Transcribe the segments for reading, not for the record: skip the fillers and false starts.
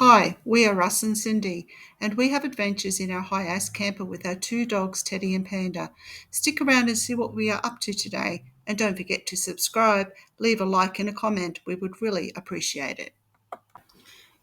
Hi, we are Russ and Cindy, and we have adventures in our high-ass camper with our two dogs, Teddy and Panda. Stick around and see what we are up to today, and don't forget to subscribe, leave a like and a comment. We would really appreciate it.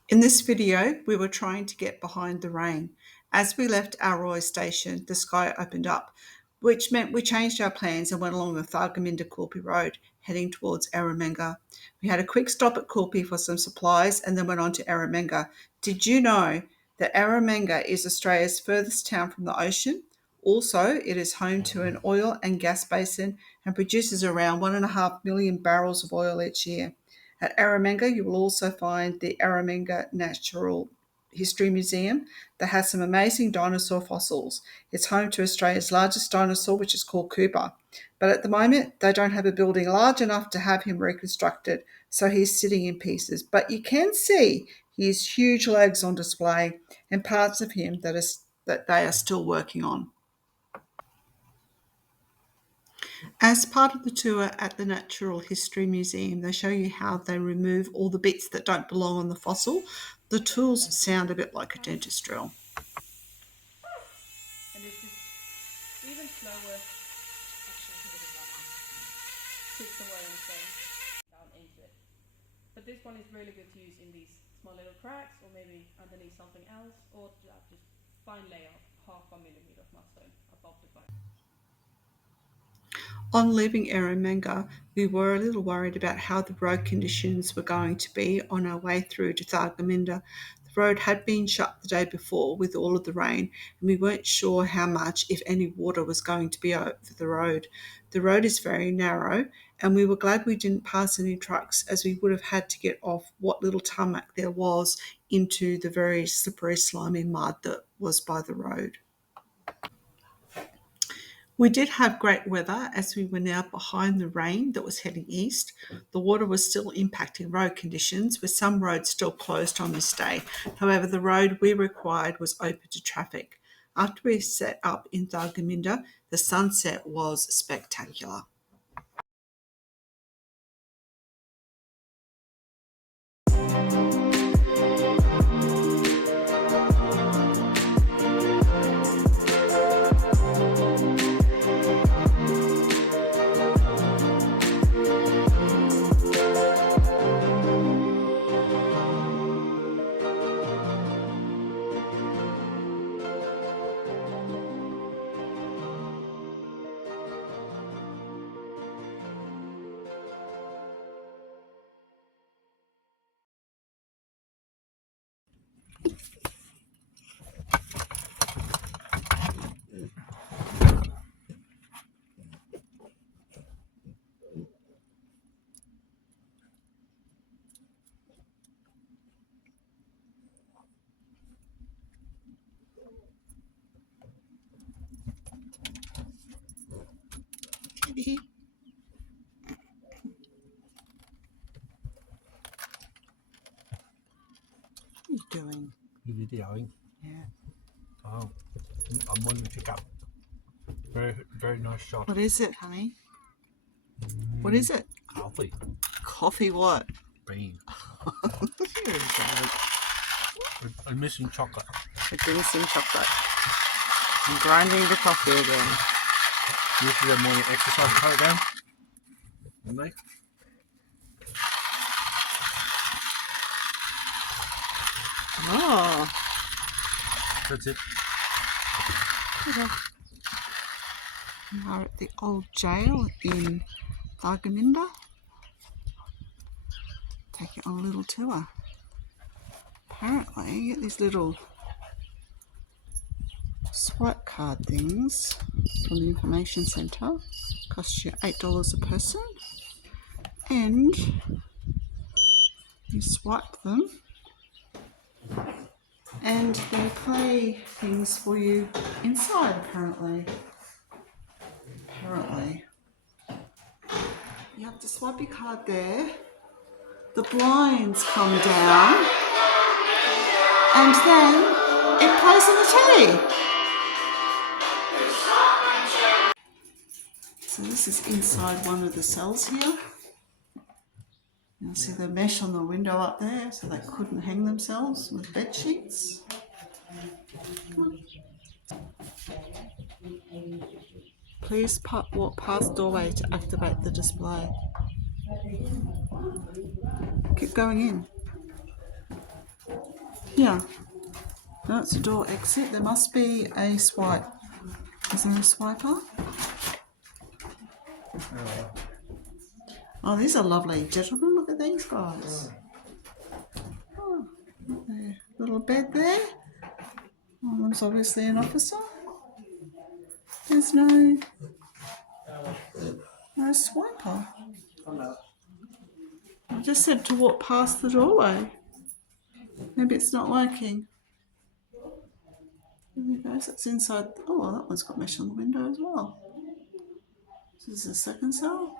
In this video, we were trying to get behind the rain. As we left Alroy station, the sky opened up, which meant we changed our plans and went along the Thargomindah Road, heading towards Eromanga. We had a quick stop at Quilpie for some supplies and then went on to Eromanga. Did you know that Eromanga is Australia's furthest town from the ocean? Also, it is home to an oil and gas basin and produces around 1.5 million barrels of oil each year. At Eromanga, you will also find the Eromanga Natural History Museum that has some amazing dinosaur fossils. It's home to Australia's largest dinosaur, which is called Cooper. But at the moment, they don't have a building large enough to have him reconstructed, so he's sitting in pieces. But you can see his huge legs on display and parts of him that they are still working on. As part of the tour at the Natural History Museum, they show you how they remove all the bits that don't belong on the fossil. The tools sound a bit like a dentist drill. And this is even slower. Sits away on the stone, down into it. But this one is really good to use in these small little cracks, or maybe underneath something else, or just fine layer, 0.5 millimeter of mudstone above the bone. On leaving Eromanga, we were a little worried about how the road conditions were going to be on our way through to Thargomindah. The road had been shut the day before with all of the rain, and we weren't sure how much, if any, water was going to be over the road. The road is very narrow, and we were glad we didn't pass any trucks, as we would have had to get off what little tarmac there was into the very slippery, slimy mud that was by the road. We did have great weather as we were now behind the rain that was heading east. The water was still impacting road conditions, with some roads still closed on this day. However, the road we required was open to traffic. After we set up in Thargomindah, the sunset was spectacular. What are you doing? You videoing? Yeah. Oh, I'm wanting to pick up. Very nice shot. What is it, honey? What is it? Coffee. Coffee what? Bean. Here we go. I'm missing chocolate. We're doing some chocolate. I'm grinding the coffee again. Usually their morning exercise program. And they? Oh. That's it. Okay. We are at the old jail in Thargomindah. Take it on a little tour. Apparently, you get these little swipe card things from the information centre. Cost you $8 a person. And you swipe them and they play things for you inside, apparently. You have to swipe your card there. The blinds come down and then it plays on the telly. So this is inside one of the cells here. You'll see the mesh on the window up there, so they couldn't hang themselves with bed sheets. Please walk past doorway to activate the display. Keep going in. Here. No, it's a door exit. There must be a swipe. Is there a swiper? Oh, these are lovely. Gentlemen, look at these guys. Oh, little bed there. One of them's obviously an officer. There's no swiper. I just said to walk past the doorway. Maybe it's not working. There it goes. It's inside. Oh, well, that one's got mesh on the window as well. This is the second cell.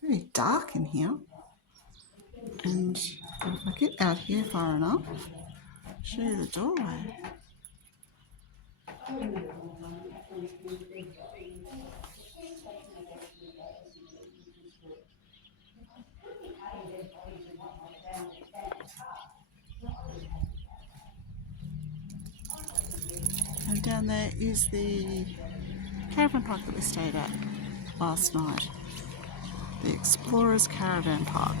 Very dark in here. And if I get out here far enough, I'll show you the doorway. And down there is the caravan park that we stayed at last night. The Explorers Caravan Park.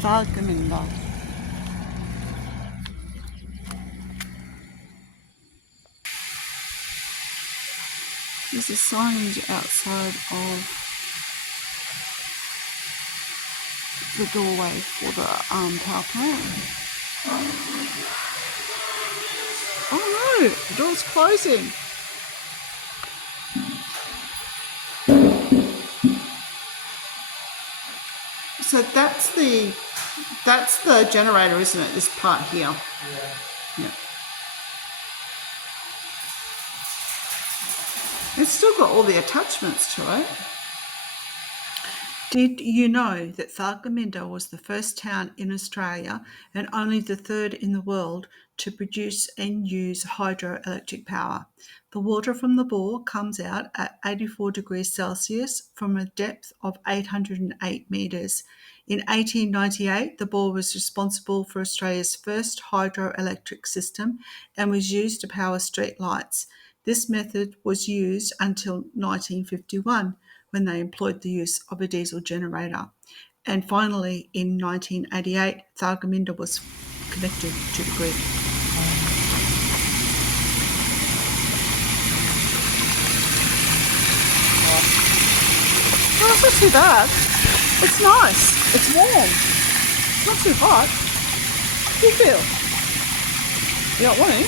Thargomindah. There's a signage outside of the doorway for the power plant. Oh no, the door's closing. So that's the generator, isn't it? This part here. Yeah. It's still got all the attachments to it. Did you know that Thargomindah was the first town in Australia and only the third in the world to produce and use hydroelectric power? The water from the bore comes out at 84 degrees Celsius from a depth of 808 metres. In 1898, the bore was responsible for Australia's first hydroelectric system and was used to power street lights. This method was used until 1951, when they employed the use of a diesel generator. And finally, in 1988, Thargomindah was connected to the grid. Oh, it's not too bad. It's nice. It's warm. It's not too hot. How do you feel? You don't want to?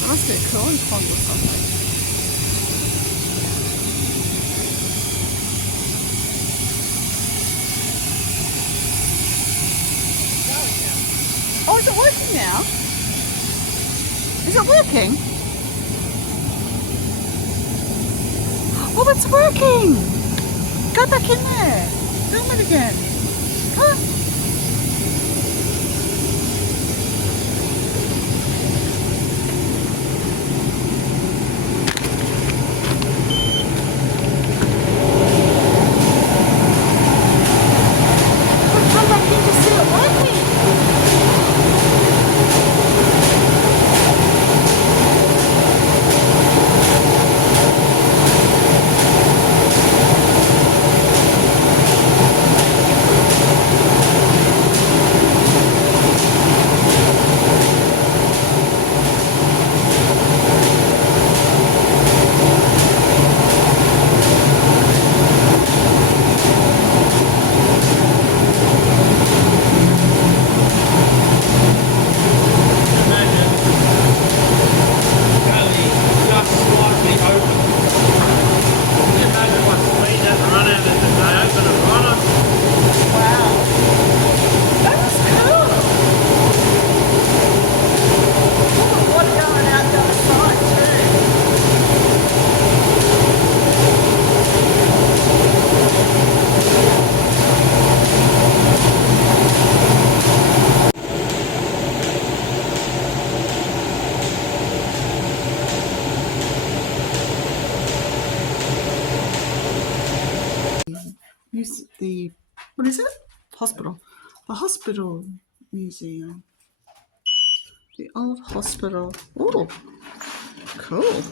That must be a cooling pond or something. Oh, is it working now? Is it working? Oh, it's working! Go back in there. Film it again. Huh? Come back in to see it working. what is it? Hospital. The hospital museum. The old hospital. Oh, cool.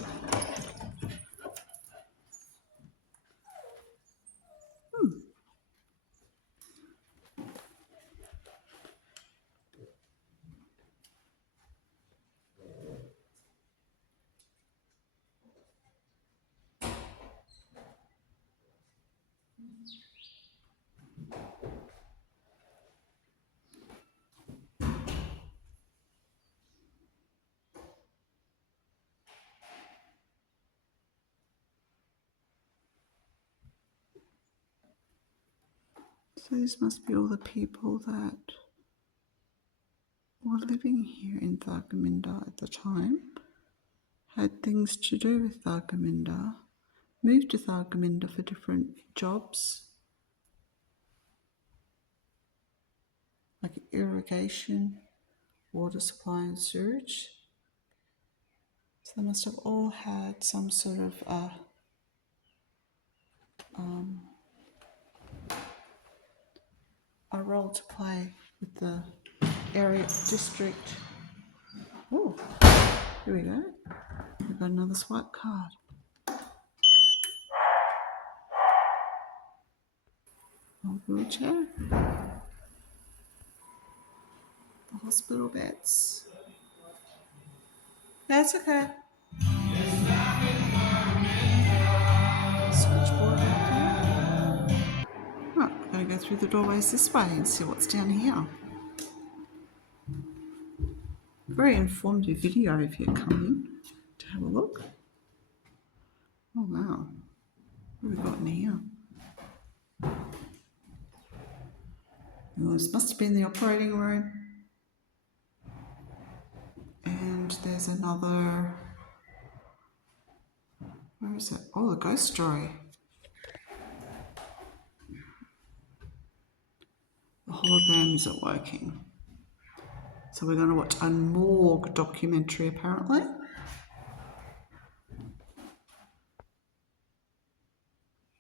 So this must be all the people that were living here in Thargomindah at the time, had things to do with Thargomindah, moved to Thargomindah for different jobs, like irrigation, water supply and sewage. So they must have all had some sort of a role to play with the area district. Oh, here we go. We've got another swipe card. Old wheelchair. The hospital beds. That's okay. Switchboard right there. Right, we're going to go through the doorways this way and see what's down here. Very informative video if you're coming to have a look. Oh wow, what have we got in here? Oh, this must have been the operating room. And there's another, where is it? Oh, the ghost story. The hologram isn't working. So we're going to watch a morgue documentary apparently.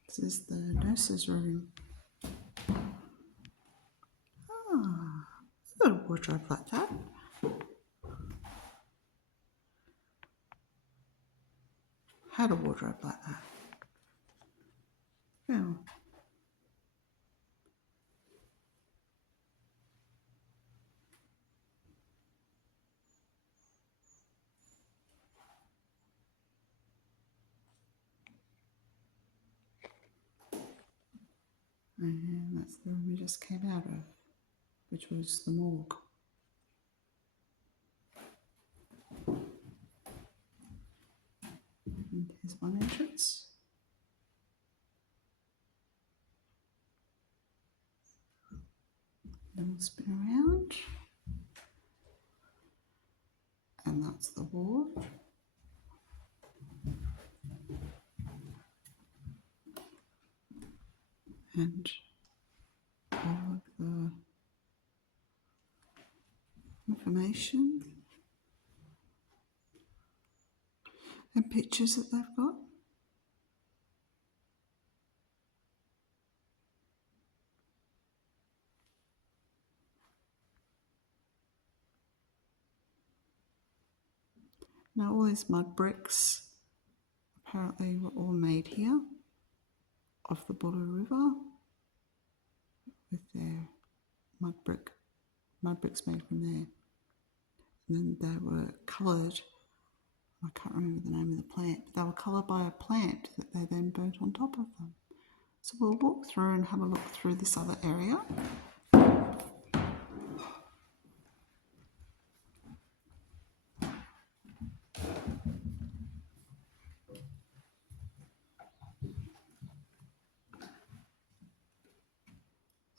This is the nurse's room. Ah, got a wardrobe like that. Had a wardrobe like that. Yeah. And that's the room we just came out of, which was the morgue. And here's one entrance. Then we'll spin around. And that's the ward. And all of the information and pictures that they've got. Now all these mud bricks apparently were all made here off the Buller River with their mud bricks made from there. And then they were coloured, I can't remember the name of the plant, but they were coloured by a plant that they then burnt on top of them. So we'll walk through and have a look through this other area.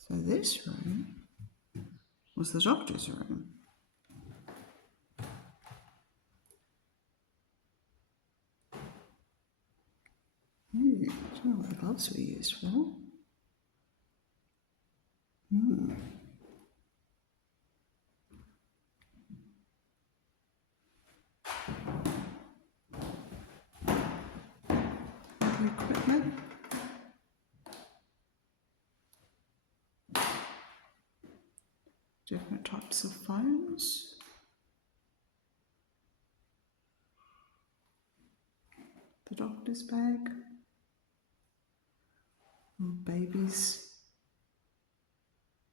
So this room was the doctor's room. I don't know what the gloves were used for. Other equipment. Different types of phones. The doctor's bag. Or baby's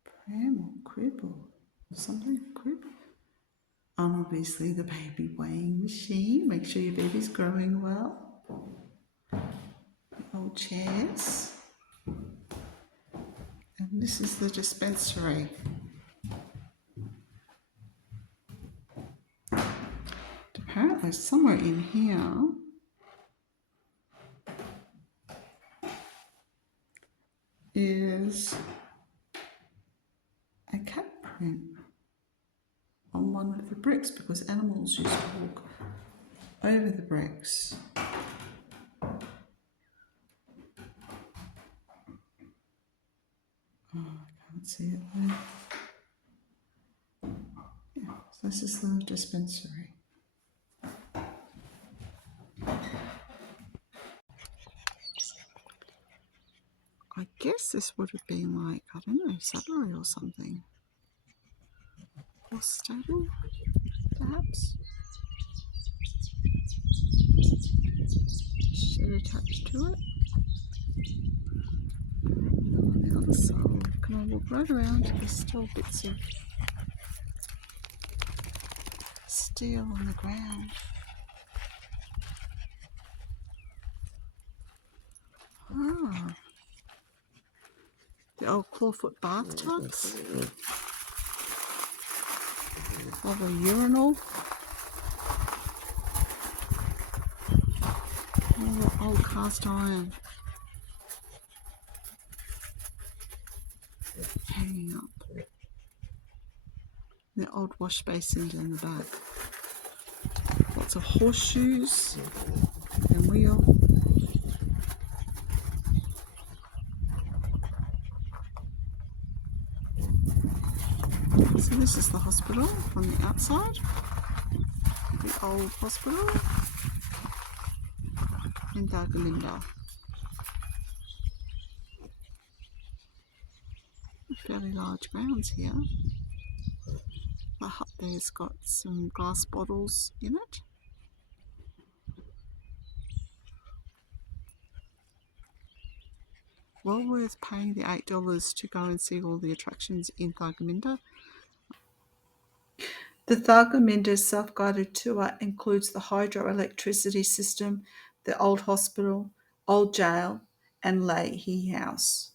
pram or crib or something. Crib. And obviously the baby weighing machine. Make sure your baby's growing well. Old chairs. And this is the dispensary. Apparently somewhere in here is a cat print on one of the bricks because animals used to walk over the bricks. Oh, I can't see it there. Yeah, so this is the dispensary. I guess this would have been like, I don't know, saddlery or something. Or stable, perhaps. Shed attached to it. And on the other side, can I walk right around? There's still bits of steel on the ground. Ah, the old clawfoot bathtubs. Of a urinal. Oh, old cast iron. Hanging up. The old wash basins in the back. Lots of horseshoes and wheel. So this is the hospital from the outside. The old hospital in Thargomindah. Fairly large grounds here. The hut there's got some glass bottles in it. Well worth paying the $8 to go and see all the attractions in Thargomindah. The Thargomindah self-guided tour includes the hydroelectricity system, the old hospital, old jail and Lepine house.